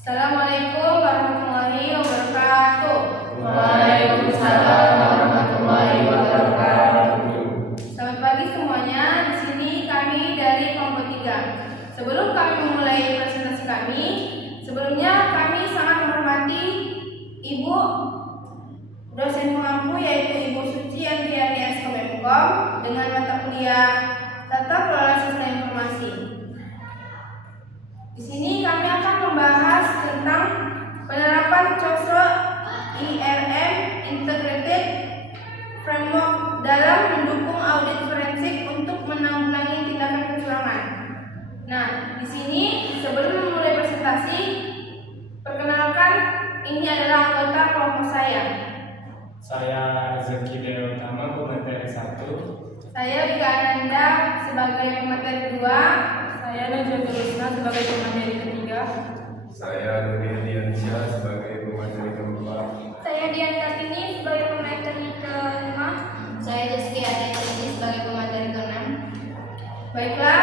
Assalamualaikum warahmatullahi wabarakatuh. Waalaikumsalam warahmatullahi wabarakatuh. Selamat pagi semuanya. Di sini kami dari kelompok 3. Sebelum kami memulai presentasi kami, sebelumnya kami sangat menghormati Ibu dosen pengampu yaitu Ibu Suci Andriani SKMkom dengan mata kuliah Tata Kelola Sistem Informasi. Di sini kami akan membahas tentang penerapan COSO IRM Integrated Framework dalam mendukung audit forensik untuk menanggulangi tindakan kecurangan. Nah, di sini sebelum memulai presentasi, perkenalkan ini adalah anggota kelompok saya. Saya Rezeki Dewa Utama, pemateri 1. Saya Vika Ananda sebagai pemateri 2. Saya Najwa Tulisna sebagai pemateri 3. Saya Nuri Diansyah sebagai pemateri keempat. Saya Dian Kartini sebagai pemateri ke-5. Saya Rizky Ariani sebagai pemateri ke-6. Baiklah,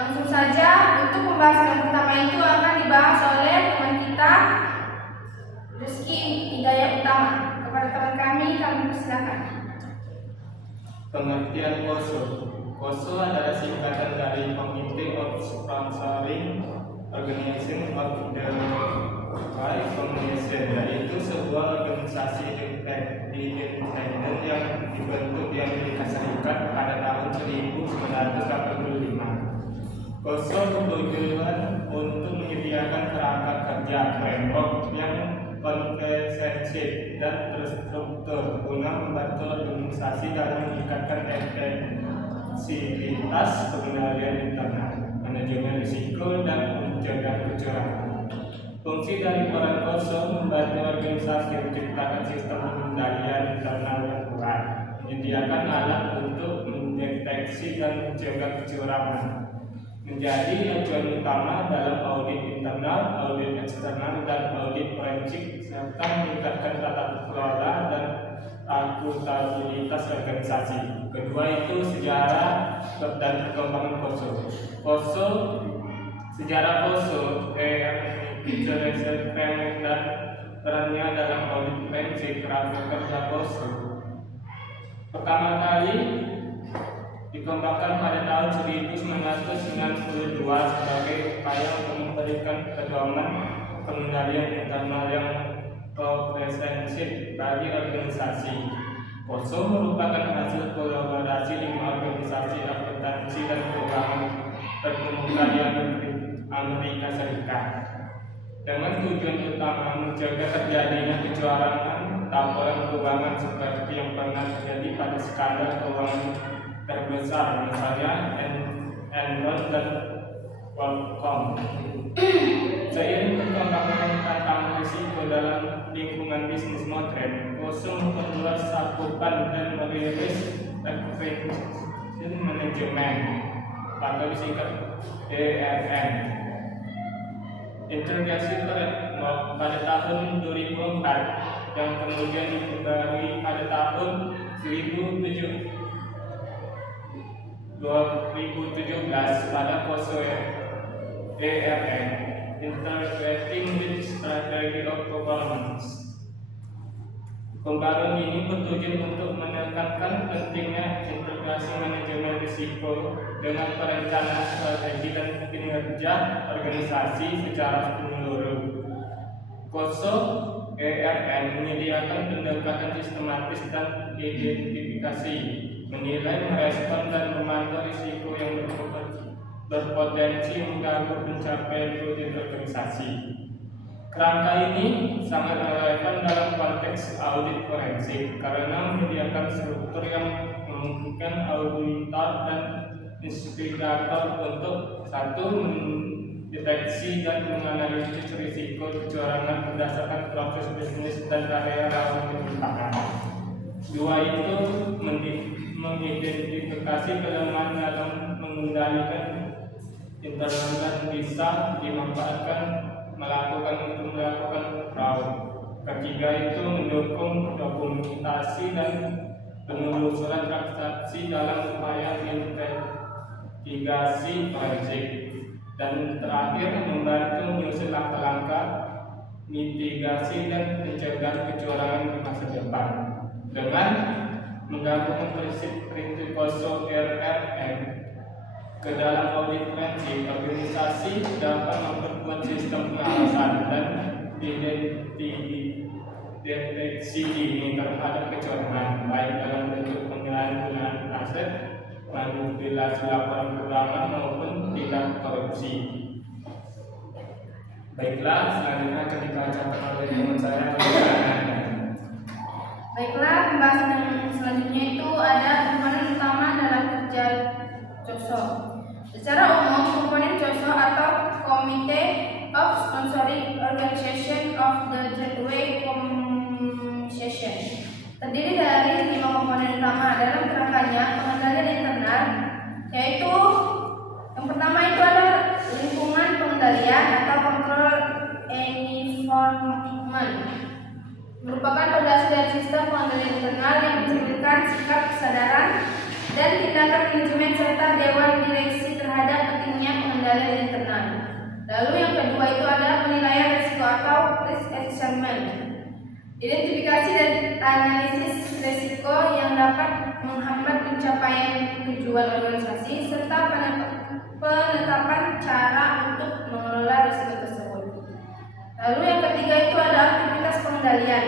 langsung saja untuk pembahasan yang pertama itu akan dibahas oleh teman kita Rizky Hidayat Utama. Kepada teman kami persilakan. Pengertian COSO. COSO adalah singkatan dari Committee of Sponsoring Organization of the High Commission, yaitu sebuah organisasi independen yang dibentuk di Amerika Serikat pada tahun 1985. COSO bertujuan untuk menyediakan kerangka kerja framework yang komprehensif dan terstruktur guna membantu organisasi dalam meningkatkan efektivitas pengendalian internal, manajemen risiko, dan mencegah kecurangan. Fungsi dari peran COSO membantu organisasi menciptakan sistem pengendalian internal yang kuat, menyediakan alat untuk mendeteksi dan mencegah kecurangan, menjadi tujuan utama dalam audit internal, audit eksternal, dan audit forensik, serta meningkatkan tata kelola dan akuntabilitas organisasi. Kedua itu sejarah dan perkembangan COSO. Sejarah COSO, dan perannya dalam audit forensik, kerangka kerja COSO. Pertama kali dikembangkan pada tahun 1992 sebagai upaya untuk memberikan pedoman pengendalian internal yang komprehensif bagi organisasi. COSO merupakan hasil kolaborasi 5 organisasi akuntansi dan keuangan terkemuka di Amerika Serikat dengan tujuan utama mencegah terjadinya kecurangan laporan keuangan seperti yang pernah terjadi pada skandal keuangan terbesar, misalnya Enron dan WorldCom. Seiring perkembangan tantangan risiko dalam lingkungan bisnis modern, COSO memperluas cakupan dan merilis Execution Management atau disingkat ERM. Integrasi pada tahun 2004 yang kemudian diperbarui pada tahun 2017 pada COSO ERM, Integrating with Strategy of Governance. Pembaruan ini bertujuan untuk menekankan pentingnya integrasi manajemen risiko dengan perencanaan strategi dan kinerja organisasi secara menyeluruh. COSO ERM menyediakan pendekatan sistematis dan identifikasi, menilai, merespon, dan memantau risiko yang berpotensi mengganggu pencapaian audit organisasi. Kerangka ini sangat relevan dalam konteks audit forensik karena menyediakan struktur yang memungkinkan auditor dan investigator untuk mendeteksi dan menganalisis risiko kecurangan berdasarkan proses bisnis dan area rawan penyimpangan. Dua itu mengidentifikasi kelemahan dalam mengendalikan internal dan bisa dimanfaatkan melakukan fraud. Ketiga itu mendukung dokumentasi dan penelusuran transaksi dalam upaya investigasi forensik. Dan terakhir membantu menyusun langkah-langkah mitigasi dan mencegah kecurangan di masa depan dengan menggabungkan prinsip-prinsip KOSO RRM ke dalam audit forensik. Organisasi dapat memperkuat sistem pengawasan dan deteksi dini terhadap kecurangan, baik dalam bentuk penyalahgunaan aset, manipulasi laporan keuangan maupun tindak korupsi. Baiklah, selanjutnya akan dibacakan oleh teman saya. Baiklah, pembahasan yang selanjutnya itu ada komponen utama dalam kerja COSO. Secara umum, komponen COSO atau Committee of Sponsoring Organization of the Gateway Commission terdiri dari 5 komponen utama dalam kerangkanya pengendalian internal, yaitu yang pertama itu ada lingkungan pengendalian atau control environment, merupakan fondasi dari sistem pengendalian internal yang mencerminkan sikap kesadaran dan tindakan manajemen serta dewan direksi terhadap pentingnya pengendalian internal. Lalu yang kedua itu ada penilaian risiko atau risk assessment, identifikasi dan analisis risiko yang dapat menghambat pencapaian tujuan organisasi serta penetapan cara untuk mengelola risiko tersebut. Lalu yang ketiga itu ada aktivitas pengendalian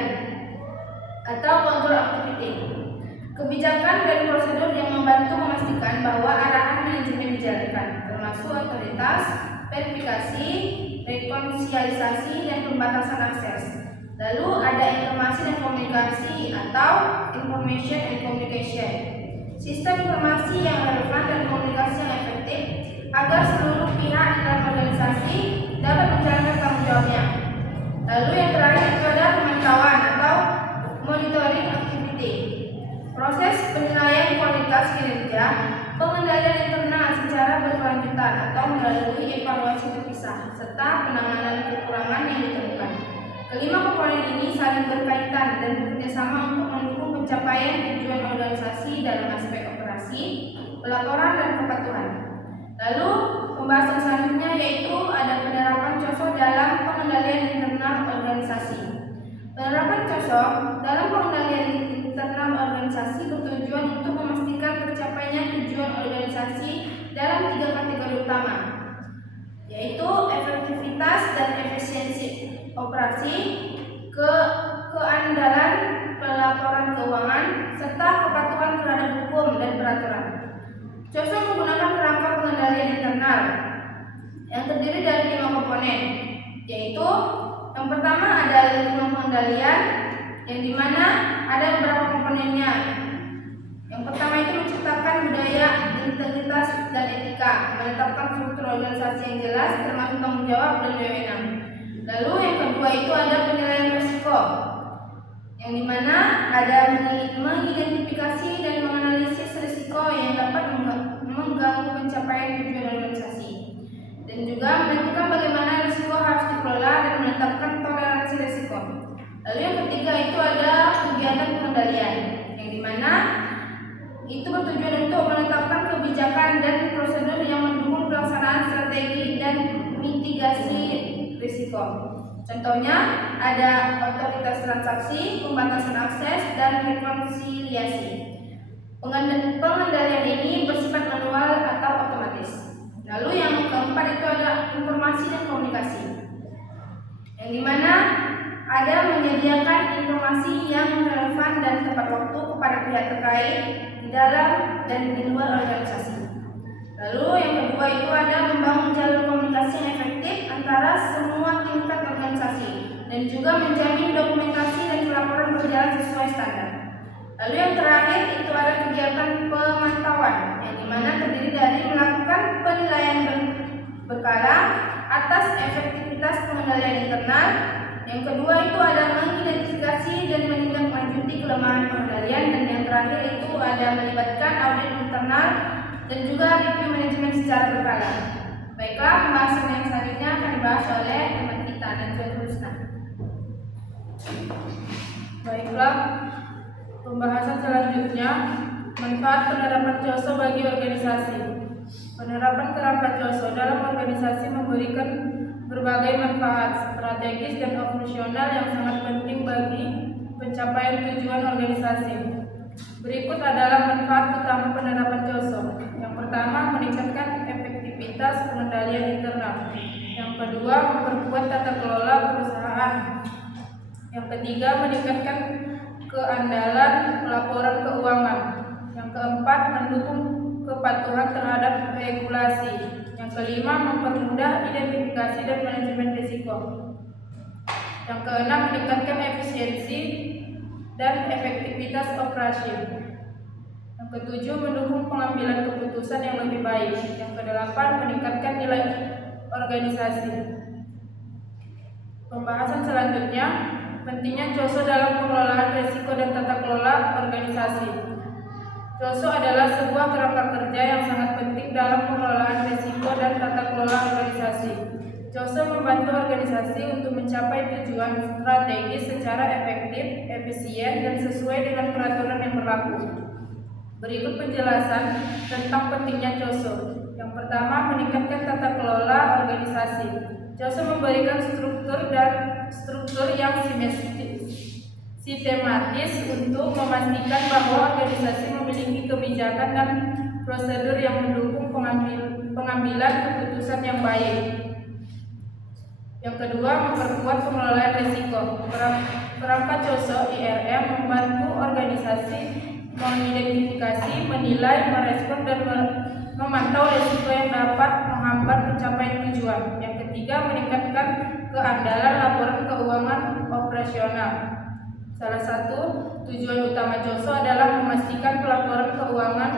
atau control activity, kebijakan dan prosedur yang membantu memastikan bahwa arahan manajemen dijalankan, termasuk otoritas, verifikasi, rekonsiliasi, dan pembatasan akses. Lalu ada informasi dan komunikasi atau information and communication, sistem informasi yang relevan dan komunikasi yang efektif agar seluruh pihak dalam organisasi dapat menjalankan tanggung jawabnya. Lalu yang terakhir itu ada pemantauan atau monitoring activity, proses penilaian kualitas kinerja pengendalian internal secara berkelanjutan atau melalui evaluasi terpisah serta penanganan kekurangan yang ditemukan. Kelima komponen ini saling berkaitan dan bekerjasama untuk mendukung pencapaian tujuan organisasi dalam aspek operasi, pelaporan, dan kepatuhan. Lalu pembahasan selanjutnya yaitu ada penerapan COSO dalam pengendalian internal organisasi. Penerapan COSO dalam pengendalian internal organisasi bertujuan untuk memastikan tercapainya tujuan organisasi dalam 3 kategori utama, yaitu efektivitas dan efisiensi operasi, keandalan pelaporan keuangan, serta kepatuhan terhadap hukum dan peraturan. COSO menggunakan kerangka pengendalian internal yang terdiri dari 5 komponen, yaitu yang pertama ada lingkungan pengendalian, yang dimana ada beberapa komponennya. Yang pertama itu menciptakan budaya integritas dan etika, menetapkan struktur organisasi yang jelas termasuk tanggung jawab dan wewenang. Lalu yang kedua itu ada penilaian risiko, yang dimana ada mengidentifikasi dan menganalisis risiko yang dapat mengganggu pencapaian tujuan organisasi, dan juga menentukan bagaimana risiko harus dikelola dan menetapkan toleransi risiko. Lalu yang ketiga itu ada kegiatan pengendalian, yang dimana itu bertujuan untuk menetapkan kebijakan dan prosedur yang mendukung pelaksanaan strategi dan mitigasi risiko. Contohnya ada otoritas transaksi, pembatasan akses, dan rekonsiliasi. Pengendalian ini bersifat manual atau otomatis. Lalu yang keempat itu ada informasi dan komunikasi, yang dimana ada menyediakan informasi yang relevan dan tepat waktu kepada pihak terkait di dalam dan di luar organisasi. Lalu yang kedua itu ada membangun jalur komunikasi yang efektif antara semua tingkat organisasi dan juga menjamin dokumentasi dan pelaporan berjalan sesuai standar. Lalu yang terakhir itu ada kegiatan pemantauan, yang dimana terdiri dari melakukan penilaian berkala atas efektivitas pengendalian internal. Yang kedua itu ada mengidentifikasi dan menindaklanjuti kelemahan pengendalian, dan yang terakhir itu ada melibatkan audit internal dan juga review manajemen secara berkala. Baiklah, pembahasan yang selanjutnya akan dibahas oleh teman kita Najwa Rusna. Baiklah, pembahasan selanjutnya manfaat penerapan COSO bagi organisasi. Penerapan kerangka COSO dalam organisasi memberikan berbagai manfaat strategis dan operasional yang sangat penting bagi pencapaian tujuan organisasi. Berikut adalah manfaat utama penerapan COSO. Yang pertama, meningkatkan efektivitas pengendalian internal. Yang kedua, memperkuat tata kelola perusahaan. Yang ketiga, meningkatkan keandalan laporan keuangan. Yang keempat, mendukung kepatuhan terhadap regulasi. Yang kelima, mempermudah identifikasi dan manajemen risiko. Yang keenam, meningkatkan efisiensi dan efektivitas operasi. Yang ketujuh, mendukung pengambilan keputusan yang lebih baik. Yang kedelapan, meningkatkan nilai organisasi. Pembahasan selanjutnya, pentingnya COSO dalam pengelolaan risiko dan tata kelola organisasi. COSO adalah sebuah kerangka kerja yang sangat penting dalam pengelolaan risiko dan tata kelola organisasi. COSO membantu organisasi untuk mencapai tujuan strategis secara efektif, efisien, dan sesuai dengan peraturan yang berlaku. Berikut penjelasan tentang pentingnya COSO. Yang pertama, meningkatkan tata kelola organisasi. COSO memberikan struktur yang sistematis untuk memastikan bahwa organisasi memiliki kebijakan dan prosedur yang mendukung pengambilan keputusan yang baik. Yang kedua, memperkuat pengelolaan risiko. Perangkat COSO IRM membantu organisasi mengidentifikasi, menilai, merespon, dan memantau risiko yang dapat menghambat pencapaian tujuan. Yang ketiga, meningkatkan keandalan laporan keuangan operasional. Salah satu tujuan utama COSO adalah memastikan pelaporan keuangan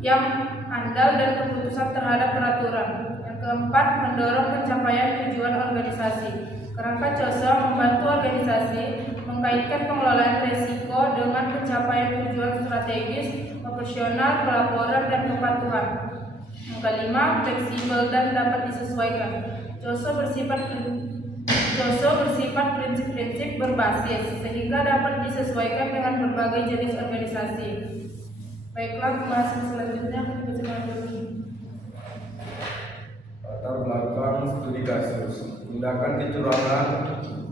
yang andal dan keputusan terhadap peraturan. Yang keempat, mendorong pencapaian tujuan organisasi. Kerangka COSO membantu organisasi mengkaitkan pengelolaan risiko dengan pencapaian tujuan strategis, operasional, pelaporan, dan kepatuhan. Yang kelima, fleksibel dan dapat disesuaikan. COSO bersifat prinsip-prinsip berbasis sehingga dapat disesuaikan dengan berbagai jenis organisasi. Baiklah, pembahasan selanjutnya akan dibacakan dulu. Latar belakang studi kasus. Tindakan kecurangan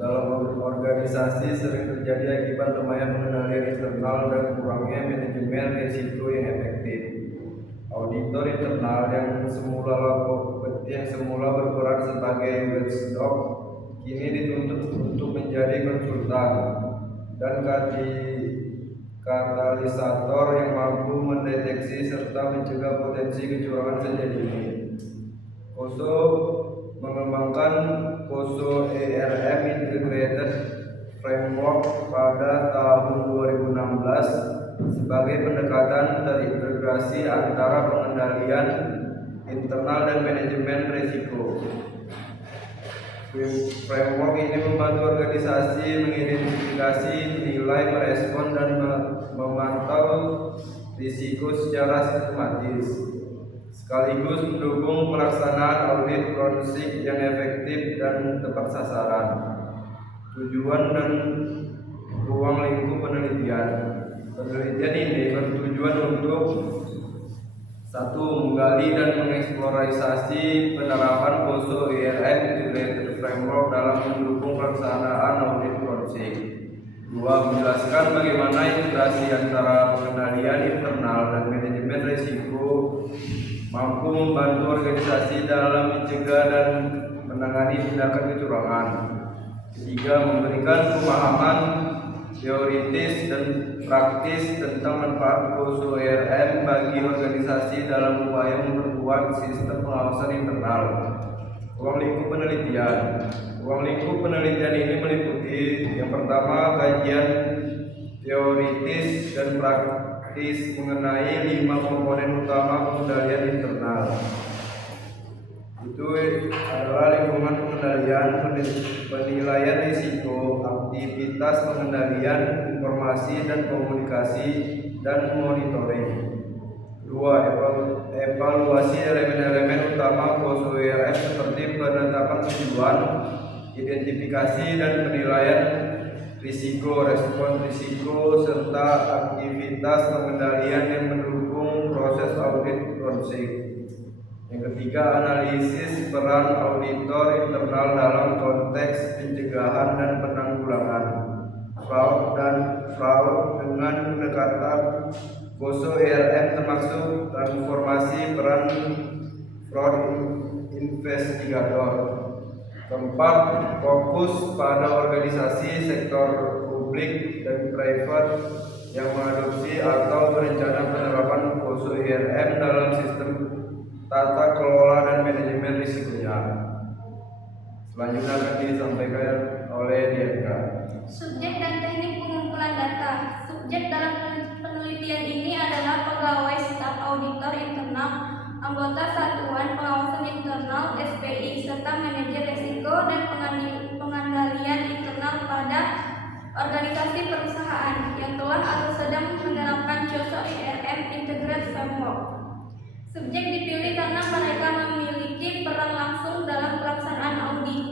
dalam organisasi sering terjadi akibat lemahnya pengendalian internal dan kurangnya manajemen risiko yang efektif. Auditor internal yang semula berperan sebagai watchdog kini dituntut untuk menjadi konsultan dan katalisator yang mampu mendeteksi serta mencegah potensi kecurangan sejak dini. COSO mengembangkan COSO ERM Integrated Framework pada tahun 2016 sebagai pendekatan terintegrasi antara pengendalian internal dan manajemen risiko. Framework ini membantu organisasi mengidentifikasi, menilai, merespon, dan memantau risiko secara sistematis, sekaligus mendukung pelaksanaan audit forensik yang efektif dan tepat sasaran. Tujuan dan ruang lingkup penelitian. Penelitian ini bertujuan untuk 1. Menggali dan mengeksplorasi penerapan COSO IRM Integrated Framework dalam mendukung pelaksanaan audit forensik. 2. Menjelaskan bagaimana integrasi antara pengendalian internal dan manajemen risiko mampu membantu organisasi dalam mencegah dan menangani tindakan kecurangan. 3. Memberikan pemahaman teoritis dan praktis tentang manfaat COSO IRM bagi organisasi dalam upaya memperkuat sistem pengawasan internal. Ruang lingkup penelitian. Ruang lingkup penelitian ini meliputi yang pertama, kajian teoritis dan praktis mengenai 5 komponen utama pengendalian internal. Itu adalah lingkungan pengendalian, penilaian risiko, aktivitas pengendalian, informasi dan komunikasi, dan monitoring. 2. Evaluasi elemen-elemen utama COSO IRM seperti penetapan tujuan, identifikasi dan penilaian risiko, respon risiko, serta aktivitas pengendalian yang mendukung proses audit forensik. Yang ketiga, analisis peran auditor internal dalam konteks pencegahan dan penanggulangan fraud dengan pendekatan KOSO IRM termasuk transformasi peran fraud investigator. Keempat, fokus pada organisasi sektor publik dan private yang mengadopsi atau berencana penerapan KOSO IRM dalam sistem tata kelola dan manajemen risikonya. Selanjutnya akan disampaikan oleh Dianka. Subjek dan teknik pengumpulan data. Subjek dalam penelitian ini adalah pegawai staf auditor internal, anggota satuan pengawasan internal SPI, serta manajer risiko dan pengendalian internal pada organisasi perusahaan yang telah atau sedang menerapkan COSO IRM Integrated Framework. Subjek dipilih karena mereka memiliki peran langsung dalam pelaksanaan audit,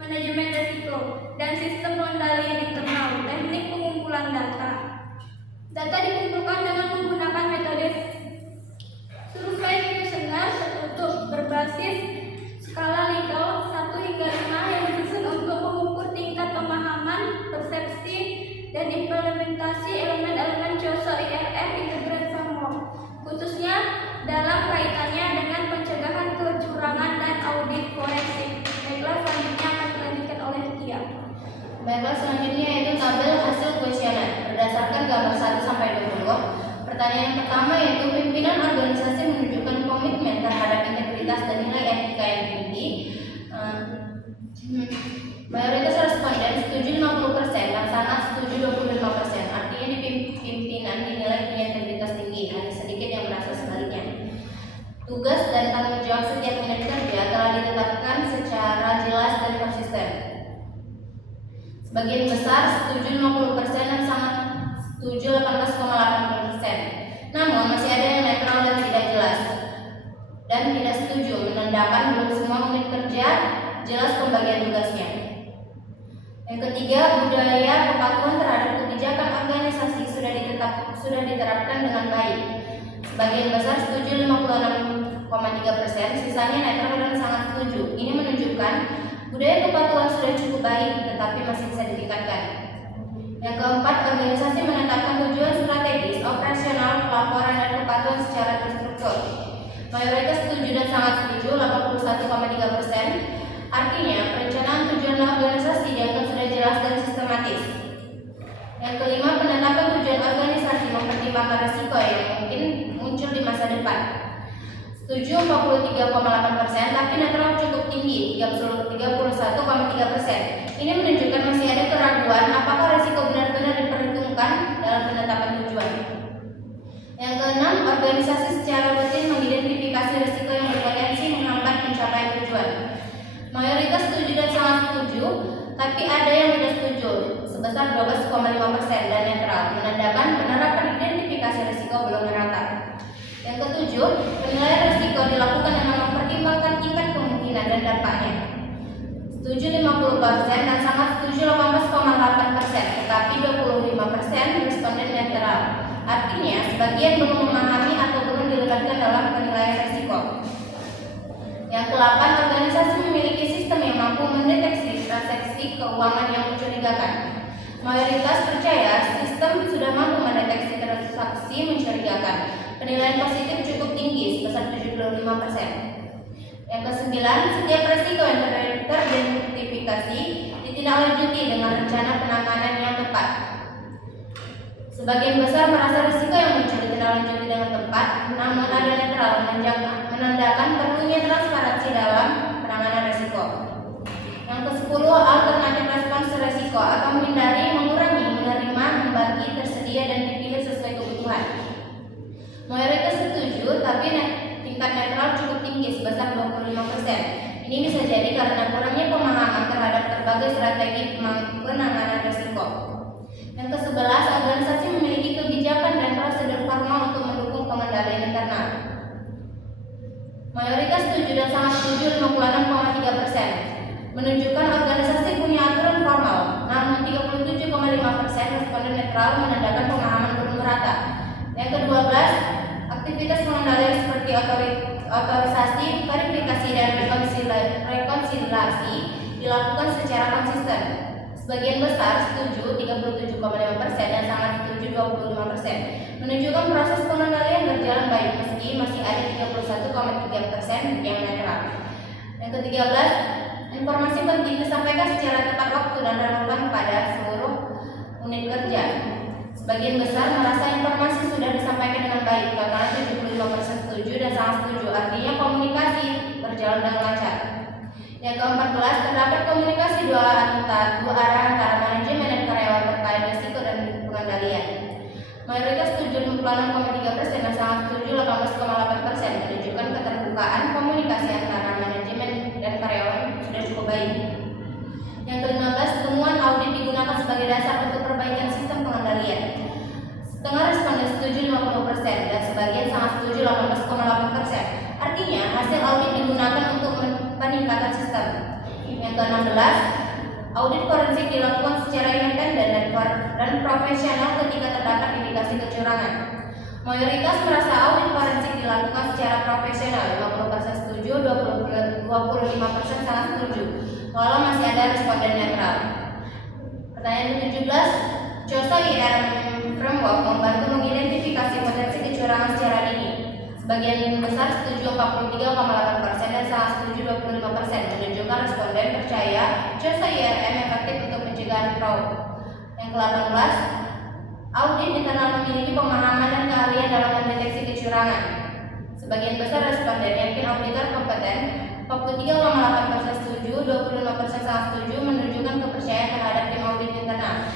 manajemen risiko, dan sistem pengendalian internal. Teknik pengumpulan data. Data dikumpulkan dengan menggunakan metode survei kuesioner tertutup berbasis skala Likert 1 hingga 5 yang disusun untuk mengukur tingkat pemahaman, persepsi, dan implementasi elemen-elemen COSO IRM Integrated Framework, khususnya dalam kaitannya dengan pencegahan kecurangan dan audit forensik. Baiklah, selanjutnya akan dilanjutkan oleh Tia. Baiklah, selanjutnya yaitu tabel hasil kuesioner berdasarkan gambar 1 sampai 20. Pertanyaan yang pertama yaitu pimpinan organisasi menunjukkan komitmen terhadap integritas dan nilai etika yang tinggi. Mayoritas responden setuju 50% dan sangat setuju 25%. Artinya di pimpinan dinilai punya integritas tinggi, hanya sedikit yang merasa sebaliknya. Tugas dan tanggung jawab setiap unit kerja telah ditetapkan secara jelas dan konsisten. Sebagian besar setuju 50% dan sangat setuju 18,80%. Namun masih ada yang netral dan tidak jelas dan tidak setuju, menandakan belum semua unit kerja jelas pembagian tugasnya. Yang ketiga, budaya kepatuhan terhadap kebijakan organisasi sudah diterapkan dengan baik. Sebagian besar setuju 56,3%, sisanya netral dan sangat setuju. Ini menunjukkan budaya kepatuhan sudah cukup baik, tetapi masih bisa ditingkatkan. Yang keempat, organisasi menetapkan tujuan strategis, operasional, pelaporan, dan kepatuhan secara terstruktur. Mayoritas setuju dan sangat setuju 81,3%. Artinya, perencanaan tujuan organisasi dianggap sudah jelas dan sistematis. Yang kelima, penetapan tujuan organisasi mempertimbangkan risiko yang mungkin muncul di masa depan. Setuju 43,8%, tapi netral cukup tinggi 31,3%. Ini menunjukkan masih ada keraguan apakah risiko benar-benar diperhitungkan dalam penetapan tujuan. Yang keenam, organisasi secara rutin mengidentifikasi risiko yang berpotensi menghambat pencapaian tujuan. Mayoritas setuju dan sangat setuju, tapi ada yang tidak setuju sebesar 12,5% dan netral, menandakan penerapan identifikasi risiko belum merata. Yang ketujuh, penilaian risiko dilakukan dengan mempertimbangkan tingkat kemungkinan dan dampaknya. Setuju 50% dan sangat setuju 18,8%, tetapi 25% responden netral. Artinya, sebagian belum memahami atau belum dilibatkan dalam penilaian risiko. Yang ke-8, organisasi memiliki sistem yang mampu mendeteksi transaksi keuangan yang mencurigakan. Mayoritas percaya sistem sudah mampu mendeteksi transaksi mencurigakan. Penilaian positif cukup tinggi sebesar 75%. Yang ke-9, setiap risiko yang teridentifikasi ditindaklanjuti dengan rencana penanganan yang tepat. Sebagian besar merasa risiko yang muncul ditindaklanjuti dengan tepat, namun ada netral menandakan perlunya transparansi dalam penanganan risiko. Yang ke-10, alternatif respons risiko akan menghindari, mengurangi, menerima, membagi, tersedia, dan dipilih sesuai kebutuhan. Mayoritas setuju, tapi tingkat netral cukup tinggi sebesar 25%. Ini bisa jadi karena kurangnya pemahaman terhadap berbagai strategi penanganan risiko. Yang ke-11, organisasi memiliki kebijakan dan prosedur formal untuk mendukung pengendalian internal. Mayoritas setuju dan sangat setuju 56,3%, menunjukkan organisasi punya aturan formal. Namun 37,5% responden netral menandakan pemahaman belum merata. Yang ke-12, Aktivitas pengendalian seperti otorisasi, verifikasi, dan rekonsiliasi dilakukan secara konsisten. Sebagian besar setuju 37,5% dan sangat setuju 25%, menunjukkan proses pengendalian berjalan baik meski masih ada 31,3% yang netral. Yang ke-13, informasi penting disampaikan secara tepat waktu dan relevan pada seluruh unit kerja. Sebagian besar merasa informasi sudah disampaikan dengan baik, total 75% setuju dan sangat setuju, artinya komunikasi berjalan dengan lancar. Yang ke-14, terdapat komunikasi dua arah antara manajemen dan karyawan terkait risiko dan pengendalian. Mayoritas setuju 46,3% dan sangat setuju 18,8%, menunjukkan keterbukaan komunikasi antara manajemen dan karyawan sudah cukup baik. Yang ke-15, temuan audit digunakan sebagai dasar untuk perbaikan sistem pengendalian. Setengah responden setuju 50% dan sebagian sangat setuju 18,8%. Artinya, hasil audit digunakan untuk peningkatan sistem. Yang ke-16, audit forensik dilakukan secara independen dan profesional ketika terdapat indikasi kecurangan. Mayoritas merasa audit forensik dilakukan secara profesional, 50% setuju, 25% sangat setuju, walau masih ada responden netral. Pertanyaan ke-17, COSO IRM Framework membantu mengidentifikasi potensi kecurangan secara dini. Sebagian besar setuju 43,8% dan sangat setuju 25%, menunjukkan responden percaya COSO IRM efektif untuk pencegahan fraud. Yang ke-18, audit internal memiliki pemahaman dan keahlian dalam mendeteksi kecurangan. Sebagian besar responden yakin auditor kompeten, 43,8% setuju, 25% sangat setuju, menunjukkan kepercayaan terhadap tim audit internal.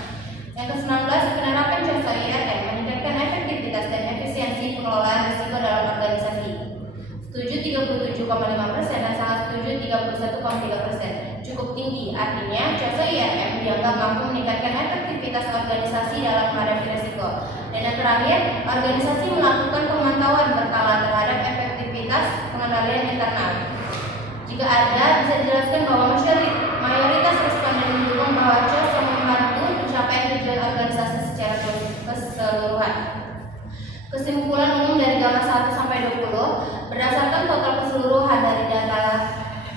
Yang ke-19, penerapan COSO IRM meningkatkan efektivitas dan efisiensi pengelolaan risiko dalam organisasi. Setuju 37,5% dan sangat setuju 31,3%, cukup tinggi. Artinya, COSO IRM dianggap mampu meningkatkan efektivitas organisasi dalam menghadapi risiko. Dan yang terakhir, organisasi melakukan pemantauan berkala terhadap efektivitas pengendalian internal. Jika ada, bisa dijelaskan bahwa mayoritas responden mendukung bahwa COSO membantu pencapaian tujuan organisasi secara keseluruhan. Kesimpulan umum dari gambar 1 sampai 20, berdasarkan total keseluruhan dari data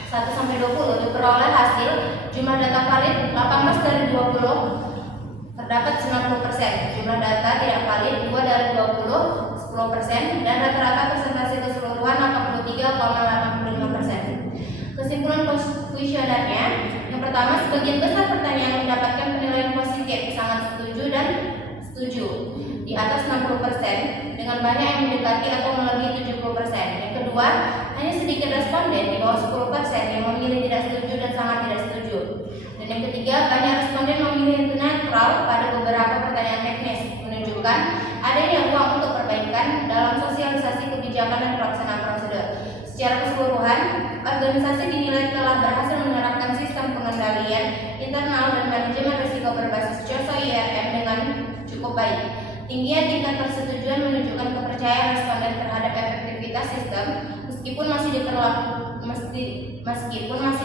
1 sampai 20 diperoleh hasil jumlah data valid 18 dari 20 terdapat 90%, jumlah data tidak valid 2 dari 20 10%, dan rata-rata persentase keseluruhan 83,85%. Kesimpulan kuesionernya, yang pertama, sebagian besar pertanyaan mendapatkan penilaian positif, sangat setuju dan setuju di atas 60%, dengan banyak yang mendekati atau melebihi 70%. Yang kedua, hanya sedikit responden di bawah 10% yang memilih tidak setuju dan sangat tidak setuju. Dan yang ketiga, banyak responden memilih netral pada beberapa pertanyaan teknis, menunjukkan adanya ruang untuk perbaikan dalam sosialisasi kebijakan dan pelaksanaan prosedur. Secara keseluruhan, organisasi dinilai telah berhasil menerapkan sistem pengendalian internal dan manajemen risiko berbasis COSO IRM dengan cukup baik. Tingginya tingkat persetujuan menunjukkan kepercayaan responden terhadap efektivitas sistem, meskipun masih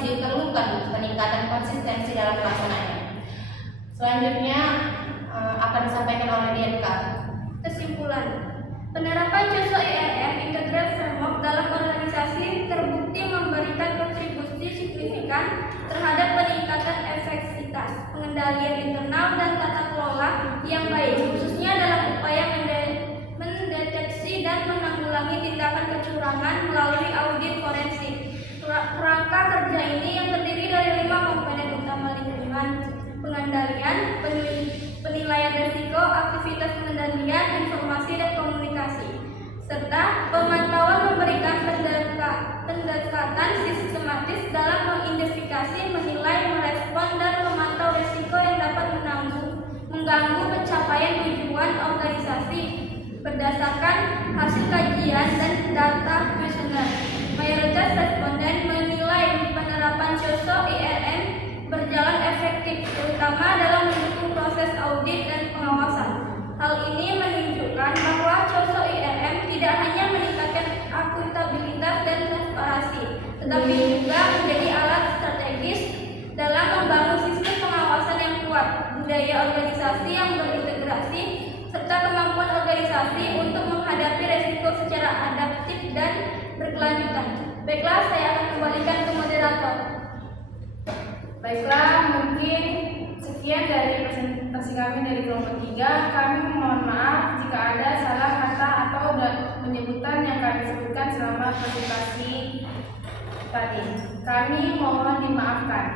diperlukan peningkatan konsistensi dalam pelaksanaannya. Selanjutnya akan disampaikan oleh Dianka. Kesimpulan, penerapan COSO IRM Integrated Framework dalam organisasi terbukti memberikan kontribusi signifikan terhadap peningkatan efektivitas, pengendalian internal, dan tata kelola yang baik, khususnya dalam upaya mendeteksi dan menanggulangi tindakan kecurangan melalui audit forensik. Kerangka kerja ini yang terdiri dari 5 komponen utama lingkungan, pengendalian, penilaian risiko, aktivitas pengendalian, informasi dan komunikasi, serta pemantauan memberikan pendekatan sistematis dalam mengidentifikasi, menilai, merespon, dan memantau risiko yang dapat mengganggu pencapaian tujuan organisasi berdasarkan hasil kajian dan data kuesioner. Mayoritas responden menilai penerapan COSO IRM berjalan efektif, terutama dalam mendukung proses audit dan pengawasan. Hal ini menunjukkan bahwa COSO IRM tidak hanya meningkatkan akuntabilitas dan transparansi, tetapi juga menjadi alat strategis dalam membangun sistem pengawasan yang kuat, budaya organisasi yang berintegrasi, serta kemampuan organisasi berorganisasi untuk menghadapi resiko secara adaptif dan berkelanjutan. Baiklah, saya akan kembalikan ke moderator. Baiklah, mungkin sekian dari presentasi kami dari kelompok 3. Kami mohon maaf jika ada salah kata atau penyebutan yang kami sebutkan selama presentasi tadi. Kami mohon dimaafkan.